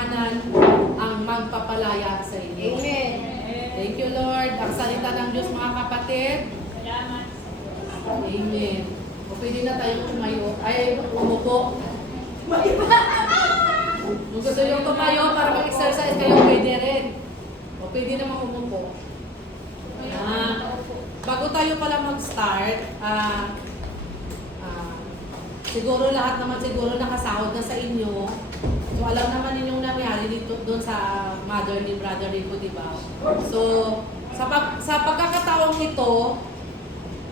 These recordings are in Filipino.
katotohanan ang magpapalaya sa inyo. Amen. Thank you, Lord. Ang salita ng Diyos, mga kapatid. Amen. O pwede na tayong tumayo. Ay, umupo. Kung gusto nyo tumayo para mag-exercise kayo, pwede rin. O pwede naman umupo. Bago tayo pala mag-start, siguro lahat naman siguro nakasahod na sa inyo. So alam naman ninyong nangyari dito doon sa mother ni Brother Rico, di ba? So sa pagkakataong ito,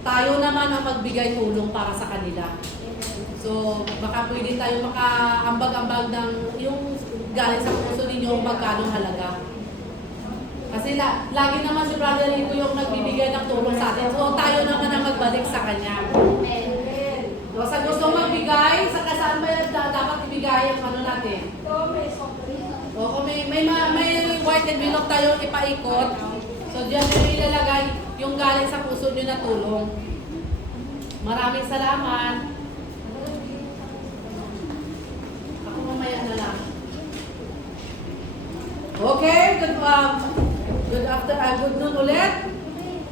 tayo naman ang magbigay tulong para sa kanila. So baka pwede tayo makaambag-ambag ng yung galing sa puso ninyo magkano halaga. Kasi lagi naman si Brother Rico yung nagbibigay ng tulong sa atin. So tayo naman ang magbalik sa kanya. So, sa gusto magbigay, saan ba dapat ibigay ang ano natin? O kung may white envelope tayo ipaikot, so diyan nyo ilalagay yung galing sa puso nyo na tulong. Maraming salamat. Ako mamaya na lang. Okay, good noon ulit.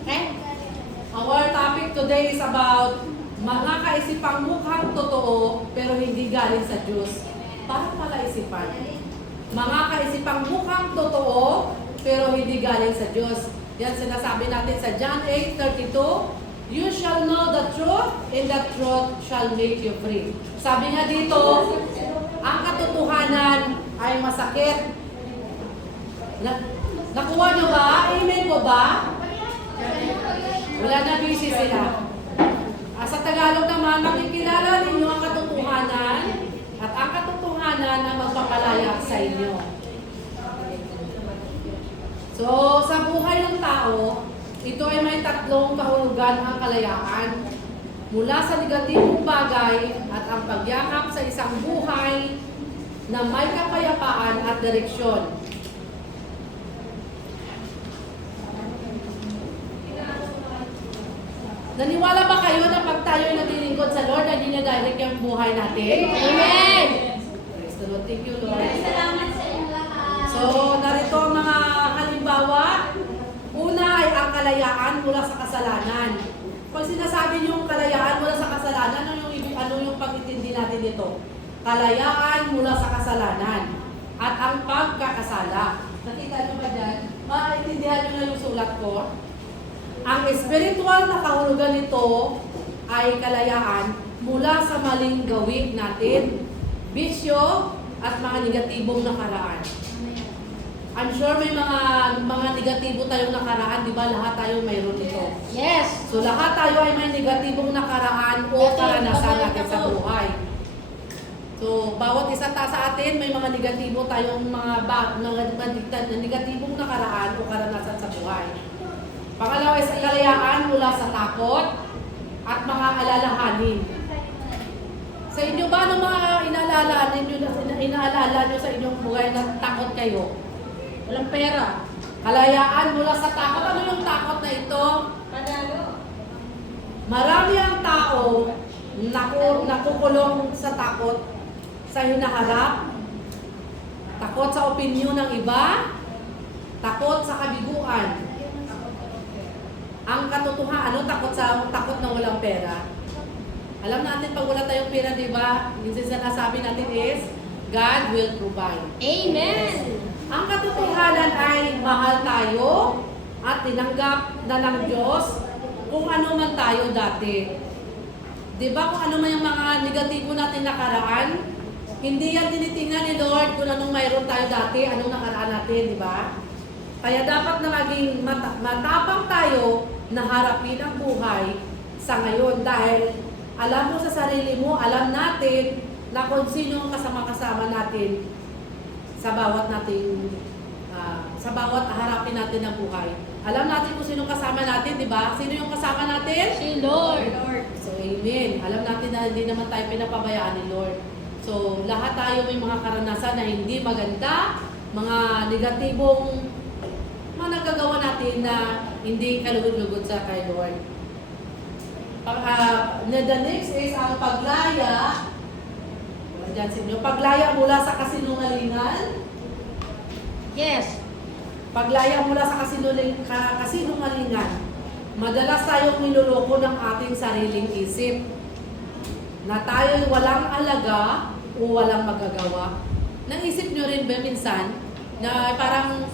Okay? Our topic today is about mga kaisipang mukhang totoo pero hindi galing sa Diyos. Parang palaisipan. Mga kaisipang mukhang totoo pero hindi galing sa Diyos. Yan sinasabi natin sa John 8:32. You shall know the truth and the truth shall make you free. Sabi nga dito, ang katotohanan ay masakit. Nakuha nyo ba? Amen po ba? Wala na, busy sila. Sa Tagalog naman, makikilala ninyo ang katotohanan at ang katotohanan ang magpapalaya sa inyo. So, sa buhay ng tao, ito ay may tatlong kahulugan ang kalayaan. Mula sa negatibong bagay at ang pagyakap sa isang buhay na may kapayapaan at direksyon. Naniwala ba kayo na pag tayo ay naglilingkod sa Lord, na dinadirect yung buhay natin? Amen! Praise the Lord. Thank you, Lord. Salamat sa inyo lahat. So, narito ang mga halimbawa. Una ay ang kalayaan mula sa kasalanan. Pag sinasabi niyong kalayaan mula sa kasalanan, ano yung pag-intindi natin dito? Kalayaan mula sa kasalanan at ang pagkakasala. Nakita niyo ba dyan? Maintindihan niyo na yung sulat ko? Ang espiritual na kahulugan nito ay kalayaan mula sa maling gawin natin, bisyo at mga negatibong nakaraan. I'm sure may mga negatibo tayong nakaraan, di ba? Lahat tayo mayroon nito. Yes! So lahat tayo ay may negatibong nakaraan o karanasan natin sa buhay. So bawat isa sa atin may mga negatibo tayong mga negatibong nakaraan o karanasan sa buhay. Pangalawa is kalayaan mula sa takot at mga alalahanin. Sa inyo ba ng mga inaalala nyo sa inyong buhay na takot kayo? Walang pera. Kalayaan mula sa takot. Ano yung takot na ito? Panalo. Marami ang tao nakukulong sa takot sa hinaharap, takot sa opinyon ng iba, takot sa kabiguan. Ang katotohanan, takot na walang pera. Alam natin pag wala tayong pera, di ba? Yung sinasabi natin is, God will provide. Amen! Ang katotohanan ay mahal tayo at tinanggap na ng Diyos kung ano man tayo dati. Di ba kung ano man yung mga negatibo natin nakaraan, hindi yan tinitingnan ni Lord kung anong mayroon tayo dati, anong nakaraan natin, di ba? Kaya dapat na maging matapang tayo na harapin ang buhay sa ngayon dahil alam mo sa sarili mo, alam natin na kung sino ang kasama-kasama natin sa bawat harapin natin ng buhay. Alam natin kung sino kasama natin, di ba? Sino yung kasama natin? Si Lord. So, amen. Alam natin na hindi naman tayo pinapabayaan ni Lord. So, lahat tayo may mga karanasan na hindi maganda, mga negatibong mga nagagawa natin na hindi kalugod-lugod sa kay Lord. The next is ang paglaya. Diyan sa inyo. Paglaya mula sa kasinungalingan Yes. Paglaya mula sa kasinungalingan, madalas tayong niloloko ng ating sariling isip na tayo walang alaga o walang magagawa. Naisip nyo rin ba minsan na parang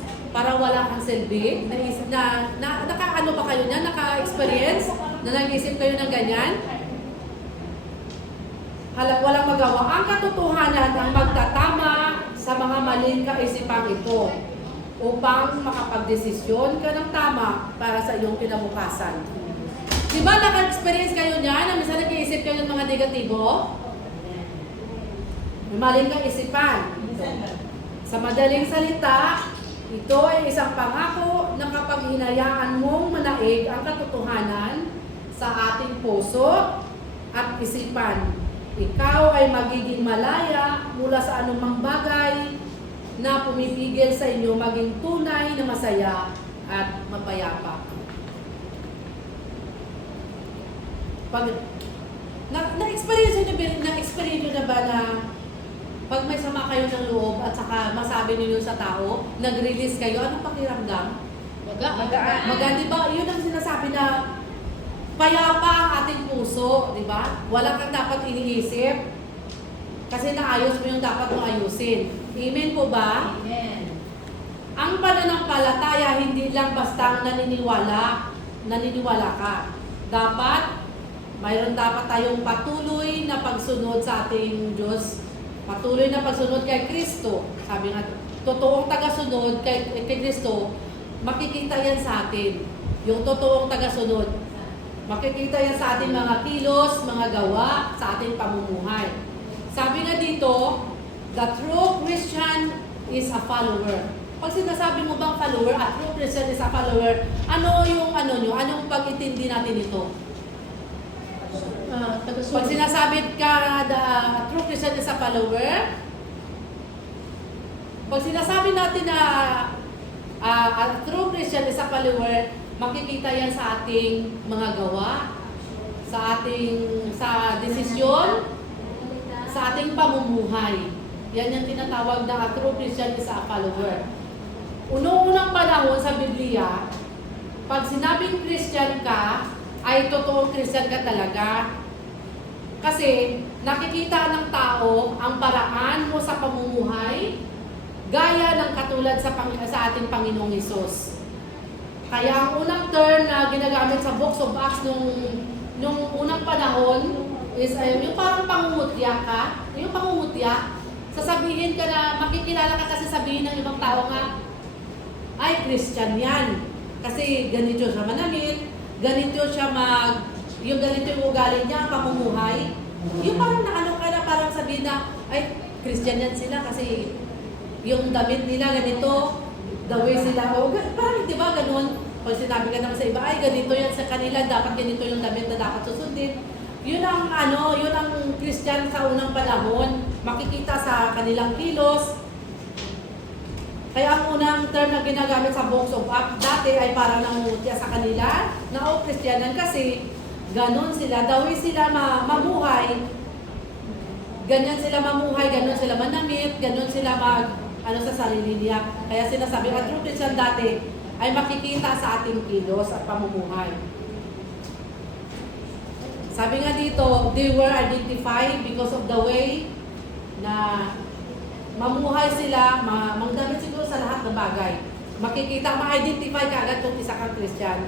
wala kang silbi? Naisip nakaano ba kayo niyan? Naka-experience? Na nag-isip kayo ng ganyan? Walang magawa. Ang katotohanan ang magtatama sa mga maling kaisipang ito upang makapagdesisyon ka ng tama para sa iyong kinabukasan. Di ba naka-experience kayo niyan na minsan nag-iisip kayo ng mga negatibo? May maling kaisipan. Sa madaling salita, ito ay isang pangako na kapag hinayaan mong manaig ang katotohanan sa ating puso at isipan, ikaw ay magiging malaya mula sa anumang bagay na pumipigil sa inyo maging tunay na masaya at mapayapa. Na-experience nyo na ba na pag may sama kayo ng loob at saka masabi niyo sa tao, nag-release kayo, anong pakiramdam? Magaan, di ba? Yun ang sinasabi na payapa ang ating puso, di ba? Wala kang dapat iniisip kasi naayos mo yung dapat mong ayusin. Amen po ba? Amen. Ang pananampalataya hindi lang basta naniniwala ka. Mayroon dapat tayong patuloy na pagsunod sa ating Diyos. Patuloy na pagsunod kay Kristo. Sabi nga, totoong tagasunod kay Kristo, makikita yan sa atin. Yung totoong tagasunod. Makikita yan sa ating mga kilos, mga gawa, sa ating pamumuhay. Sabi nga dito, the true Christian is a follower. Pag sinasabi mo bang follower, a true Christian is a follower, anong pag-intindi natin ito? Pag sinasabi ka the true Christian is a follower, pag sinasabi natin na a true Christian is a follower, makikita yan sa ating mga gawa, sa desisyon, sa ating pamumuhay. Yan yung tinatawag na a true Christian is a follower. Unang-unang panahon sa Biblia, pag sinabing Christian ka, ay totoong Christian ka talaga. Kasi nakikita ng tao ang paraan mo sa pamumuhay gaya ng katulad sa ating Panginoong Hesus. Kaya ang unang term na ginagamit sa Books of Acts nung unang panahon is yung parang pangungutya ka. Yung pangungutya, sasabihin ka na, makikilala ka kasi sabihin ng ibang tao nga, ay, Christian yan. Kasi ganito siya manamit, ganito siya yung ganito yung ugali niya, pamumuhay. Yung parang naano ka na parang sabihin na, ay, Christian yan sila kasi yung damit nila ganito, the way sila, parang di ba ganun? Pag sinabi ka naman sa iba, ay, ganito yan sa kanila, dapat ganito yung damit na dapat susundin. Yun ang Christian sa unang panahon, makikita sa kanilang kilos. Kaya ang unang term na ginagamit sa Books of Acts dati ay parang nangungutya sa kanila na Christianan kasi ganon sila, daw sila mamuhay, ganyan sila mamuhay, ganon sila manamit, ganon sila sa sarili niya. Kaya sinasabi, ang true Christian dati ay makikita sa ating kilos at pamumuhay. Sabi nga dito, they were identified because of the way na mamuhay sila, magdamit siguro sa lahat ng bagay. Makikita, ma-identify ka agad kung isa kang Christian.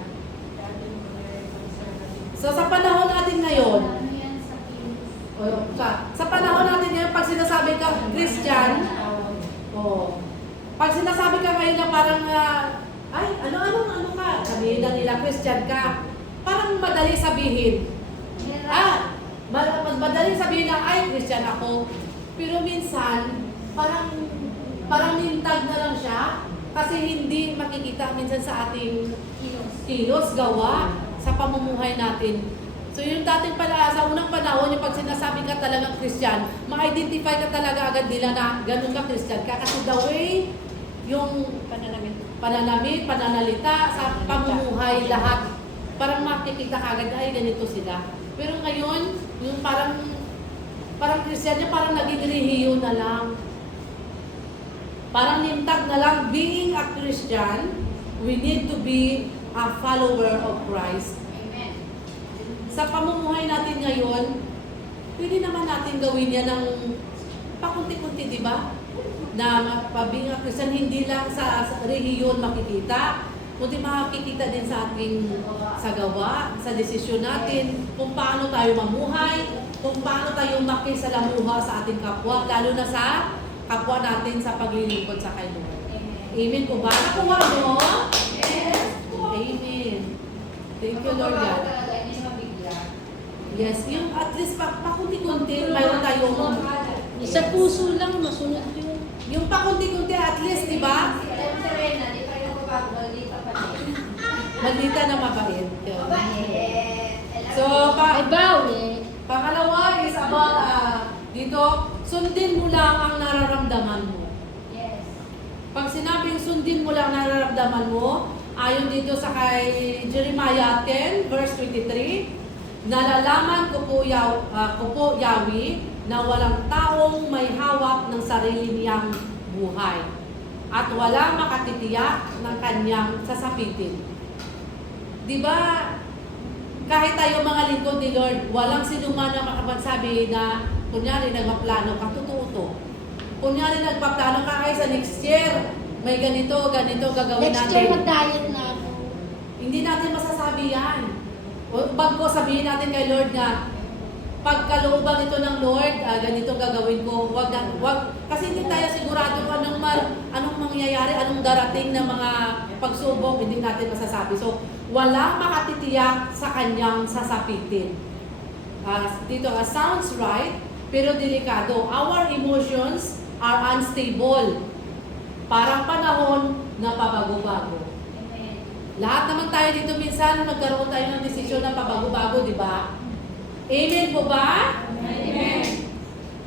So sa panahon natin ngayon, sa panahon natin ngayon, pag sinasabi ka Christian, pag sinasabi ka ngayon na parang, ay, ano ka? Sabihin na nila, Christian ka. Parang madali sabihin. Madali sabihin na, ay, Christian ako. Pero minsan, parang nintag na lang siya kasi hindi makikita minsan sa ating kilos, gawa, sa pamumuhay natin. So yung dating sa unang panahon, yung pag sinasabi ka talagang Christian, ma-identify ka talaga agad nila na ganun ka Christian ka. Kasi the way, yung pananamit, pananalita, sa pamumuhay, lahat, parang makikita ka agad, ay ganito sila. Pero ngayon, yung parang Christian niya, parang naging rehiyo na lang. Parang nimtag na lang, being a Christian, we need to be a follower of Christ. Amen. Sa pamumuhay natin ngayon, pwede naman natin gawin yan ng pakunti-kunti, di ba? Na being a Christian, hindi lang sa rehiyon makikita, kundi makikita din sa ating sa gawa, sa desisyon natin, kung paano tayo mamuhay, kung paano tayo makisalamuha sa ating kapwa, lalo na sa kapwa natin sa paglilingkod sa kay Lord. Amen po ba? Nakuha mo? Yes. Amen. Thank you, Lord God. Yes, yung at least pakunti-kunti, mayroon tayong Sa puso lang, masunod yun. yung pakunti-kunti at least, di ba? Maldita na mabait. Yun. So, Ay, bawal pangalawa is about, dito, sundin mo lang ang nararamdaman mo. Yes. Pag sinabing sundin mo lang ang nararamdaman mo, ayon dito sa kay Jeremiah 10, verse 23, nalalaman ko po, Yahweh, na walang taong may hawak ng sarili niyang buhay at walang makatitiyak ng kanyang sasapitin. Di ba, kahit tayo mga lingkod ni Lord, walang sinuman na makapagsabi na, kunyari nagpaplano ka, totoo to. Kunyari nagpaplano ka ay sa next year, may ganito gagawin Next natin. year, mag-diet na ako. Hindi natin masasabi yan. O bago sabihin natin kay Lord na, pagkalooban ito ng Lord, ganito gagawin ko. Wag, kasi hindi tayo sigurado kung anong mangyayari, anong darating na mga pagsubok, hindi natin masasabi. So, walang makatitiyak sa kanyang sasapitin. Dito, sounds right, pero delikado. Our emotions are unstable. Parang panahon na pabago-bago. Amen. Lahat naman tayo dito minsan, magkaroon tayo ng desisyon na pabago-bago, di ba? Amen po ba? Amen.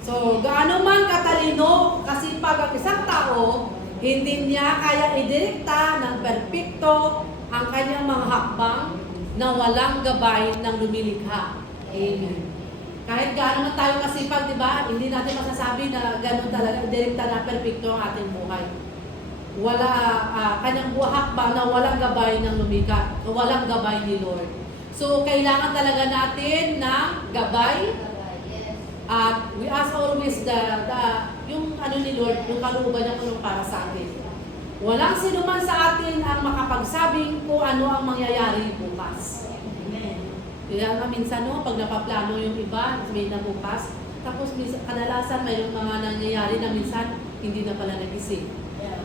So, gaano man katalino, kasi pag ang isang tao, hindi niya kaya idirekta ng perpekto ang kanyang mga hakbang na walang gabay ng lumilikha. Amen. Kahit gaano man tayo kasipag, di ba? Hindi natin masasabi na gano'n talaga, direkta na perpekto ang ating buhay. Wala, kanyang hakbang na walang gabay ng lumikha, walang gabay ni Lord. So, kailangan talaga natin ng gabay. Yes. At we ask always yung ano ni Lord, yung kalooban niya kung para sa atin. Walang sino man sa atin ang makapagsabing kung ano ang mangyayari bukas. Amen. Kaya nga minsan, no, pag napaplano yung iba, sabihin na bukas, tapos minsan, kadalasan mayroong mga nangyayari na minsan hindi na pala nagising.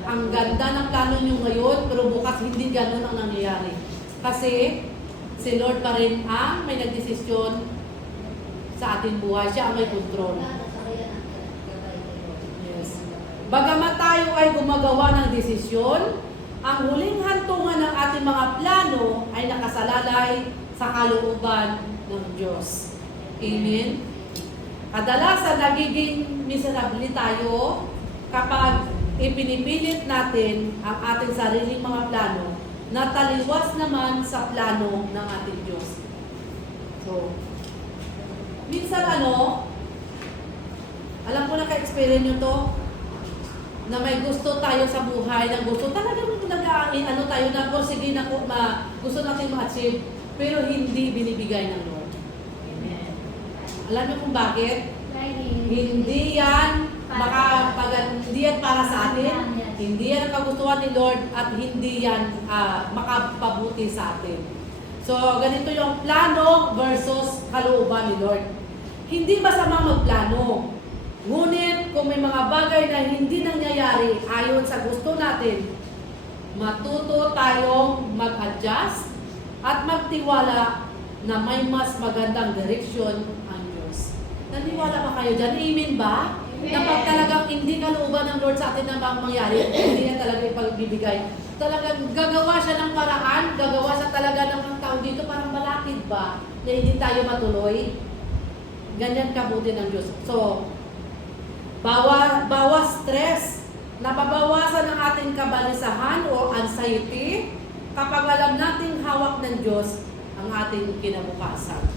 Ang ganda ng plano nyo ngayon, pero bukas hindi ganun ang nangyayari. Kasi, si Lord pa rin ang may nagdesisyon sa ating buhay. Siya ang may kontrol. Yes. Bagamat tayo ay gumagawa ng desisyon, ang huling hantungan ng ating mga plano ay nakasalalay sa kalooban ng Diyos. Amen? Kadalasan nagiging miserable tayo kapag ipinipilit natin ang ating sariling mga plano na taliwas naman sa plano ng ating Diyos. So, minsan alam ko na ka-experience nyo to, na may gusto tayo sa buhay, na gusto talagang tayo na, sige na gusto natin ma-achieve, pero hindi binibigay ng Lord. Amen. Alam niyo kung bakit? Hindi yan hindi yan para sa atin, hindi yan ang kagustuhan ni Lord, at hindi yan makapabuti sa atin. So, ganito yung plano versus kalooban ni Lord. Hindi masama magplano. Ngunit kung may mga bagay na hindi nangyayari ayon sa gusto natin, matuto tayong mag-adjust at magtiwala na may mas magandang direksyon ang Diyos. Naniwala ba kayo dyan? Amen ba? Na pag talagang hindi kalooban ng Lord sa atin na mangyayari, hindi niya talaga ipagbibigay. Talagang gagawa siya ng paraan, gagawa siya talaga ng tao dito, parang malakid ba na hindi tayo matuloy? Ganyan kabuti ng Diyos. So, bawas stress, nababawasan ang ating kabalisahan o anxiety kapag alam nating hawak ng Diyos ang ating kinabukasan.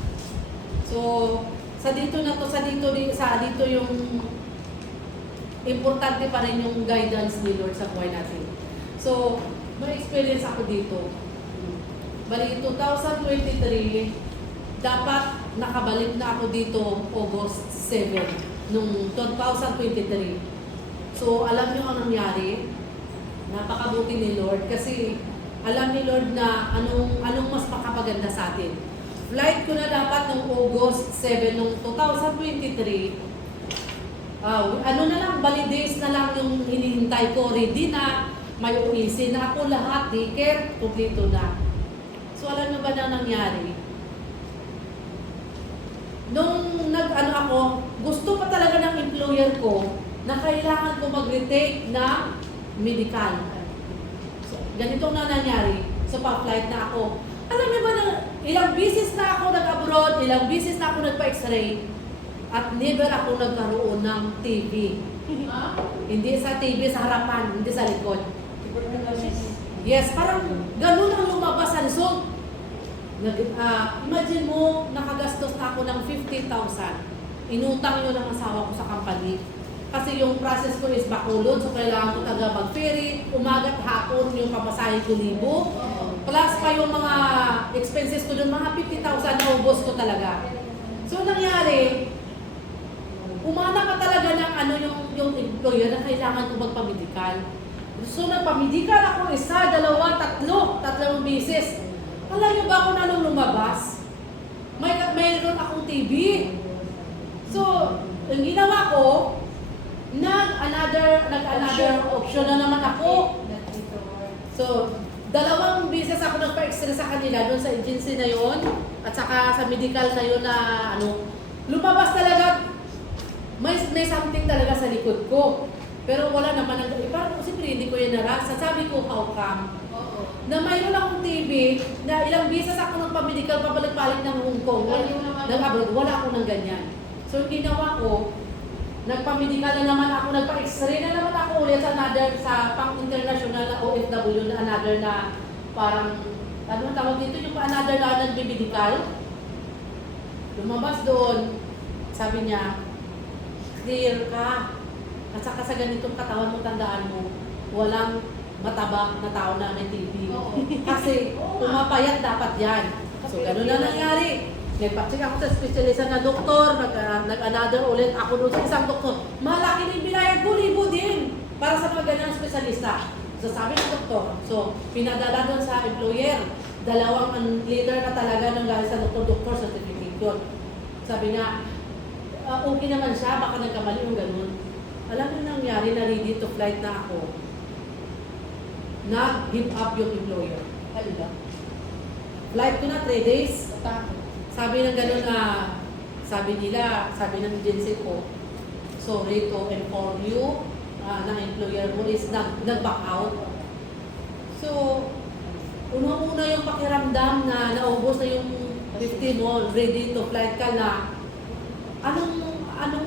So, dito yung importante pa rin yung guidance ni Lord sa buhay natin. So, may experience ako dito. Bali, 2023, dapat nakabalik na ako dito August 7, nung 2023. So, alam niyo ang nangyari? Napakabuti ni Lord kasi alam ni Lord na anong mas makapaganda sa atin. Flight ko na dapat nung August 7 nung 2023. Ano na lang, bali days na lang yung hinihintay ko. Ready na, may uisi na ako lahat, ticket, kumplito na. So alam nyo ba na nangyari? Nung ako, gusto pa talaga ng employer ko na kailangan ko mag-retake ng medical. So, ganito na nangyari. So pa-flight na ako. Alam niyo ba na ilang bisis na ako nag-abroad, ilang bisis na ako nagpa-x-ray, at never ako nagkaroon ng TV. Hindi sa TV sa harapan, hindi sa likod. Yes, parang ganun ang lumabas sa result. Imagine mo, nakagastos na ako ng 50,000. Inutang yun ng asawa ko sa company. Kasi yung process ko is Bacolod, so kailangan ko taga mag-ferry, umagat hapon yung papasahe ko 1,000. Plus pa yung mga expenses ko dun, mga 50,000 na ubos ko talaga. So nangyari, umana pa talaga ng yung employer na kailangan ko magpamedikal. So nagpamedikal ako isa, dalawa, tatlong beses. Alam niyo ba kung anong lumabas? Mayroon akong TB. So, ang ginawa ko, nag-another option na naman ako. So, 2 beses ako nagpa-extra sa kanila doon sa agency na yon at saka sa medical na yon na lumabas talaga, may something talaga sa likod ko. Pero wala naman parang siyempre hindi ko yan narasa. Sabi ko, how come? Na mayroon akong TB, na ilang beses ako nagpa-medical, pabalik-balik ng Hong Kong, nag-abroad, wala ako ng ganyan. So, yung ginawa ko, nagpa-medical na naman ako, nagpa-x-ray na naman ako ulit sa pang-international na OFW na another na parang, ano tawag dito, yung another na nagbe-medical. Lumabas doon, sabi niya, clear ka. At saka sa ganitong katawan mo, tandaan mo, walang mataba na tao na may TB. Kasi pumapayat dapat yan. So, gano'n na nangyari. Nagpa-check ako sa specialist na doktor, nag-another ulit ako doon sa isang doktor. Malaki din binayad ko, 1,000 din para sa mga ganyang specialista. So, sabi ng doktor, so, pinadala doon sa employer, 2 liter na talaga ng galing sa doktor certificate. Sabi niya, okay naman siya, baka nagkamali yung gano'n. Alam mo nangyari na ready to flight na ako, nag-give up yung employer. Flight ko na 3 days. Sabi ng gano'n na, sabi ng agency ko, sorry to inform you, na employer mo is nag-back out. So, unang-una yung pakiramdam na naubos na yung 50 mo, ready to flight ka na, anong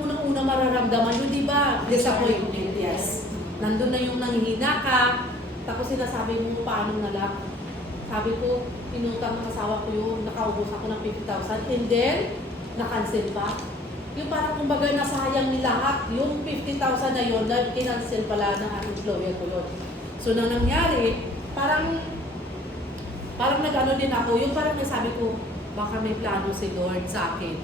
unang-una mararamdaman yun, di ba? Disappointment, yes. Nandun na yung nanghihina ka, tapos sinasabi mo paano na lang. Sabi ko, inutang ng asawa ko yun, nakaubos ako ng 50,000, and then, na-cancel pa. Yung parang kumbaga nasayang ni lahat, yung 50,000 na yun, na-cancel pala ng employer ko yun. So, nang nangyari, parang nag-ano din ako, yung parang nasabi ko, baka may plano si Lord sa akin.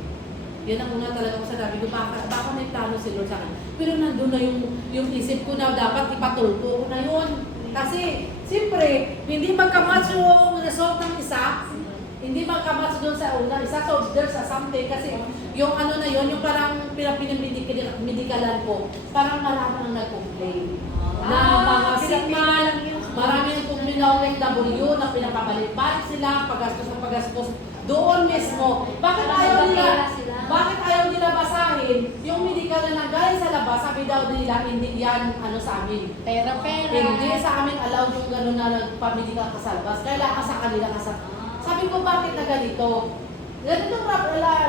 Yan ang una talaga ko sabi ko, baka may plano si Lord sa akin. Pero nandun na yung isip ko na dapat ipatulpo ko na yun. Kasi, siyempre, hindi magkamatch yung result ng isa, hindi magkamatch doon sa una, isa, so there's a something, kasi yung ano na yun, yung parang pinapinamedikalan ko, parang marami ang nag-complain. Na mga sickman, marami ang complain na OFW na pinapabalik-balik sila, pagastos doon mismo. Bakit ayaw nila basahin yung medical na nanggaling sa labas, sabi daw nila, hindi yan sa amin. Pera. Hindi sa amin allowed yung gano'n na nagpa-medical ka sa labas. Kailangan sa kanila ka sa... Sabi ko, bakit na ganito? Ganitong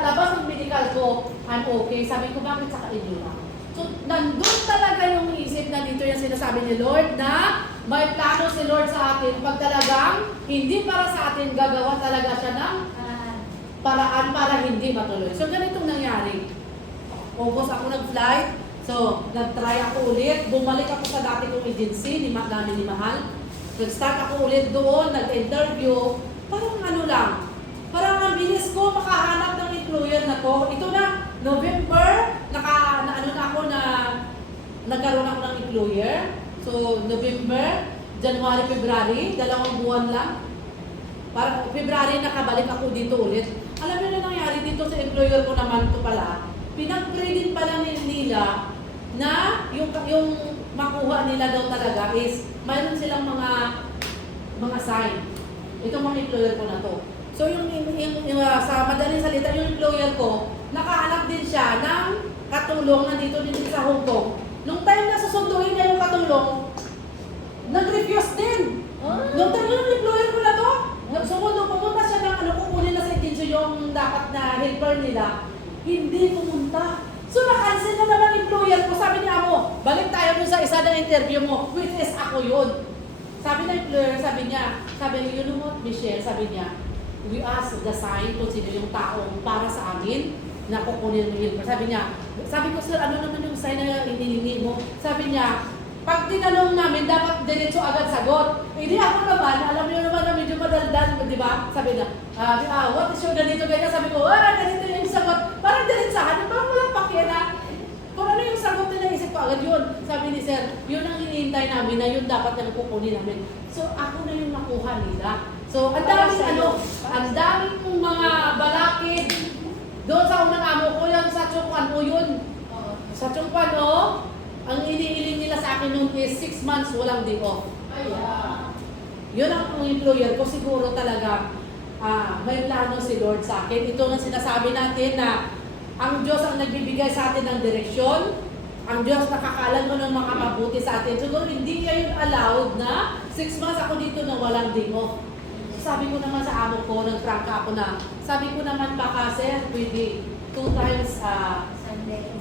labas ng medical ko, I'm okay. Sabi ko, bakit sa kanila? So, nandun talaga yung isip na dito yung sinasabi ni Lord na may plano si Lord sa atin. Pag talagang hindi para sa atin, gagawa talaga siya ng paraan para hindi matuloy. So, ganitong nangyari. August ako nag-flight. So, nag-try ako ulit. Bumalik ako sa dati kong agency, namin ni Mahal. Nag-start ako ulit doon, nag-interview. Parang ano lang, parang ang bilis ko makahanap ng employer na to. Ito na, November, nagkaroon ako ng employer. So, November, January, February, 2 buwan lang. Parang February nakabalik ako dito ulit. Alam niyo na nangyari dito sa employer ko naman to pala. Pinag-grading pala nila na yung makuha nila daw talaga is mayroon silang mga sign. Itong mga employer ko na to. So sa madaling salita, yung employer ko, nakahanap din siya ng katulong nandito din sa Hong Kong. Nung time na susunduin niya yung katulong, nag-refuse din. Nung time yung employer ko na to, sumunod, pumunta siya ng kukunin na sa agency yung dapat na helper nila, hindi pumunta. So na-cancel na naman employer ko. Sabi niya mo, balik tayo dun sa isa na interview mo, which is ako yun. Sabi na employer, sabi niya, you know what, Michelle, sabi niya, we ask the sign kung sino yung taong para sa amin na kukunin mo helper. Sabi ko, sir, ano naman yung sign na inilingi mo? Sabi niya, pag tinanong namin, dapat diretso agad sagot. Hindi ako naman, alam niyo naman na medyo madaldal, di ba? Sabi niya, what is your ganito, ganyan? Sabi ko, ganito yung sagot. Parang diretsahan, parang walang pakina. Kung ano yung sagot na naisip ko agad yun. Sabi ni sir, yun ang hinihintay namin na yun dapat na kukunin namin. So, ako na yung nakuha nila. So, ang daming mga balakid. Doon sa unang amo ko, yung sa Chongpan o yun. Sa Chongpan o, ang iniiling nila sa akin noon is 6 months walang day off. Yun ang employer ko, siguro talaga may plano si Lord sa akin. Ito ang sinasabi natin na ang Diyos ang nagbibigay sa atin ng direksyon. Ang Diyos nakakalan mo ng mga mabuti sa atin. Siguro hindi niya yun allowed na 6 months ako dito na walang day off. Sabi ko naman sa amo ko, nagprangka ako na, sabi ko naman baka sir, pwede 2 times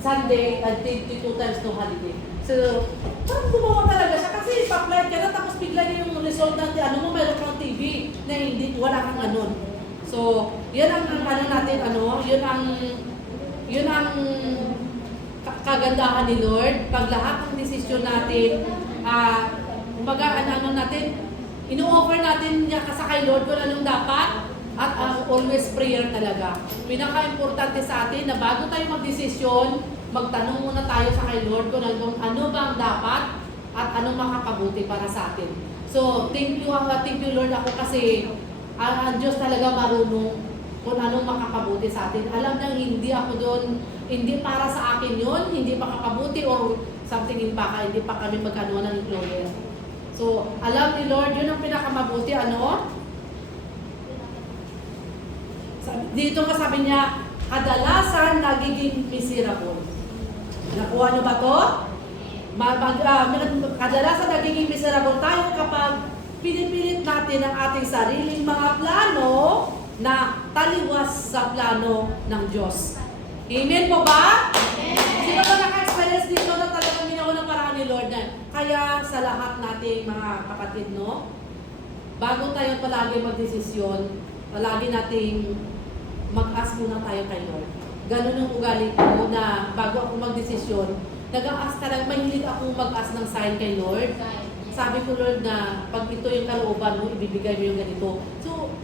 Sunday at 2 times no holiday. So, parang gumawa talaga siya kasi pa-apply ka na tapos bigla niya yung result natin, mayroon kang TV na hindi, wala kang anon. So, yan ang natin, yun ang kagandahan ni Lord. Pag lahat ng desisyon natin, natin, ino-offer natin niya sa kay Lord kung anong dapat. At always prayer talaga. Pinaka-importante sa atin na bago tayo magdesisyon, magtanong muna tayo sa kay Lord kung ano bang dapat at ano makakabuti para sa atin. So, thank you Lord ako kasi ang Diyos talaga marunong kung anong makakabuti sa atin. Alam nang hindi ako doon, hindi para sa akin yun, hindi makakabuti or something hindi pa kami magkano ng employer. So, alam ni Lord, yun ang pinakamabuti, dito nga sabi niya, kadalasan nagiging miserable. Nakuha niyo ba to? Kadalasan nagiging miserable tayo kapag pinipilit natin ang ating sariling mga plano na taliwas sa plano ng Diyos. Amen po ba? Amen. Sino ba naka-experience dito na talagang ginawa ng paraan ni Lord na? Kaya sa lahat nating mga kapatid, bago tayo palagi magdesisyon, palagi nating mag-ask muna tayo kay Lord. Ganun ang ugali ko na bago ako magdesisyon, nag-ask talaga, mahilig ako mag-ask ng sign kay Lord. Sabi ko, Lord, na pag ito yung kalooban mo, ibibigay mo yung ganito. So,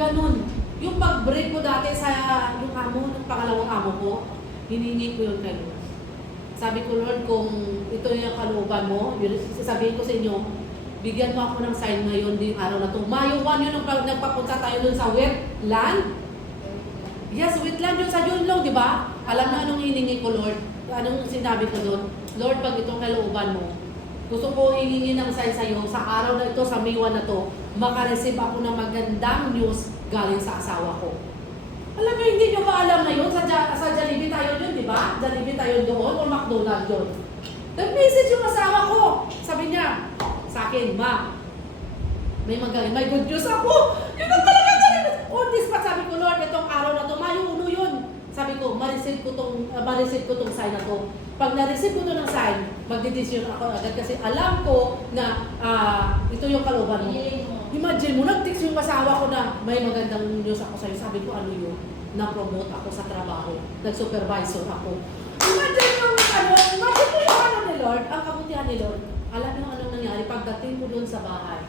ganun. Yung pag-break ko dati sa yung pangalawang amo ko, hiningi ko yun kay Lord. Sabi ko, Lord, kung ito yung kalooban mo, sasabihin ko sa inyo, bigyan mo ako ng sign ngayon din araw na ito. Mayo 1 yun nung nagpapunta tayo dun sa wetland. Yes, wetland yun sa Yunlong, di ba? Alam na anong hiningi ko, Lord. Anong sinabi ko doon? Lord, pag itong kalooban mo, gusto ko hihingi ng sign sa'yo sa araw na ito, sa May 1 na to, makareceive ako ng magandang news galing sa asawa ko. Alam mo, hindi nyo ba alam na yun? Sa Jollibee tayo yun, di ba? Jollibee tayo doon o McDonald's yun. Nag-message yung asawa ko. Sabi niya, sa akin, ma, may good news ako. Yun ang talaga. On this spot, sabi ko, Lord, itong araw na to, Mayo 1 yun. Sabi ko, ma-receive ko tong sign na to. Pag na-receive ko to ng sign, magdidesisyon ako agad kasi alam ko na ito yung kalooban mo. Imagine mo, nag-text yung asawa ko na may magandang news ako sa'yo. Sabi ko, ano yun? Na-promote ako sa trabaho. Nag-supervisor ako. Imagine Lord, ang kabutihan ni Lord, alam niyo anong nangyari pagdating ko doon sa bahay.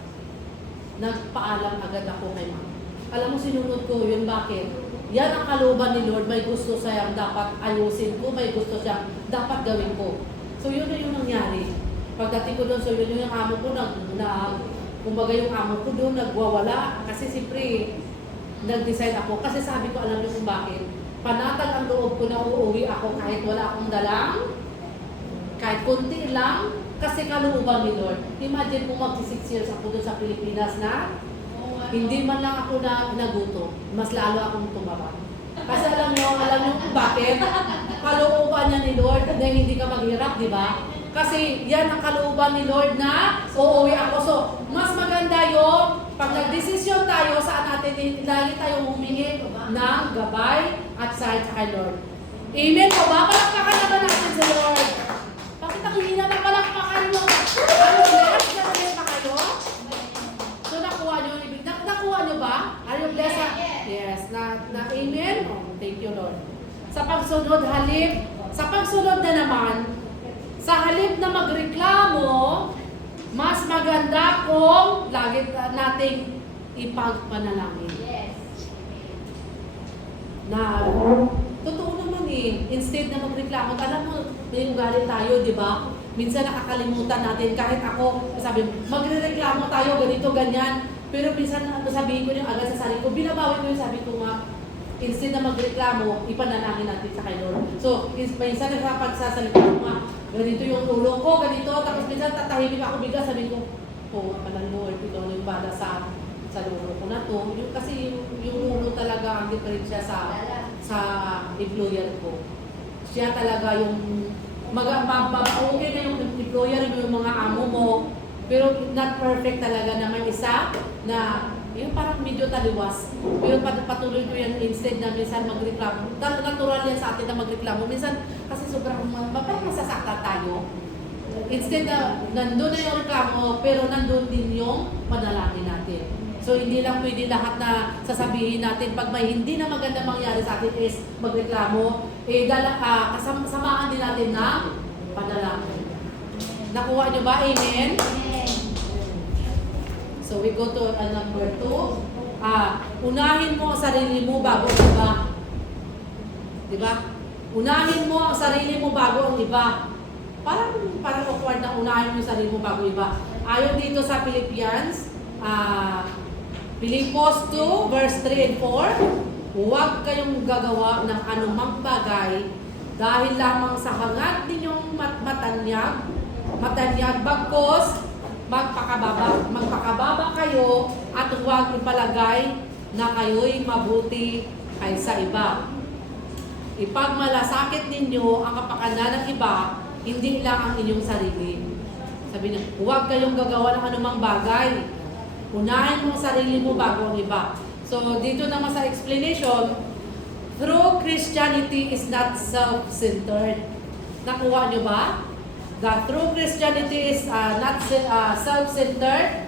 Nagpaalam agad ako kay ma'am. Alam mo, sinunod ko yun. Bakit? Yan ang kalooban ni Lord. May gusto siyang dapat ayusin ko. May gusto siyang dapat gawin ko. So, yun na yung nangyari. Pagdating ko doon, so yun yung amo ko, kumbaga yung amo ko doon, nagwawala. Kasi siyempre, nag-decide ako. Kasi sabi ko, alam niyo kung bakit. Panatag ang loob ko na uuwi ako kahit wala akong dalang. Kahit konti lang. Kasi kalooban ni Lord. Imagine mo mag-6 years ako doon sa Pilipinas na hindi man lang ako naguto. Mas lalo akong tumaba. Kasi alam niyo kung bakit? Kalooban niya ni Lord na hindi ka maghirap, di ba? Kasi yan ang kalooban ni Lord na uuwi ako. So, mas maganda yung pag nag-desisyon tayo saan natin lagi tayo humingi ng gabay at side kay Lord. Amen po ba? Palakpakan naman natin sa Lord. Bakit ang hina na palakpakan mo? Ano, blessed na rin ba kayo? So, nakuha nyo yung ibig. Nakuha nyo ba? Are you blessed? Yes. Na amen? Oh, thank you, Lord. Sa pagsunod na naman, sa halip na magreklamo, mas maganda kung lagi nating ipagpanalangin. Yes. Na, totoo naman eh, instead na magreklamo, alam mo, may ugali tayo, di ba? Minsan nakakalimutan natin, kahit ako, sabi, magrereklamo tayo, ganito, ganyan. Pero minsan, sabihin ko yung agad sa sarili ko, binabawi ko yung sabi ko nga, instead na magreklamo, ipanalangin natin sa kay Lord. So, minsan nakapagsasalita ko nga, ganito yung ulo ko, ganito, tapos minsan tatahimik ako bigla, sabi ko, oh, pala Lord, ikaw na yung bala sa ulo ko na to. Kasi yung ulo talaga ang diferensya sa employer ko. Siya talaga yung okay na yung employer mo, yung mga amo mo, pero not perfect talaga na may isa na yung parang medyo taliwas. Pero patuloy ko yan instead na minsan magreklamo. Natural yan sa atin na magreklamo. Minsan kasi sobrang masasaktan tayo. Instead na nandun na yung reklamo, pero nandun din yung panalangin natin. So hindi lang pwede lahat na sasabihin natin pag may hindi na maganda mangyari sa atin is magreklamo. Samaan din natin ng panalangin. Nakuha nyo ba? Amen? So we go to number 2. Unahin mo ang sarili mo bago ang iba. Diba? Unahin mo ang sarili mo bago ang iba. Parang awkward na unahin mo ang sarili mo bago iba. Ayon dito sa Philippians, Filipos 2 verse 3 and 4, huwag kayong gagawa ng anumang bagay dahil lamang sa hangad ninyong matanyag bagkos magpakababa kayo at huwag ipalagay na kayo'y mabuti kaysa iba. Ipagmalasakit ninyo ang kapakanan ng iba, hindi lang ang inyong sarili. Sabi niya, huwag kayong gagawa ng anumang bagay. Unahin mo ang sarili mo bago ang iba. So, dito naman sa explanation, true Christianity is not self-centered. Nakuha nyo ba? The true Christianity is not self-centered.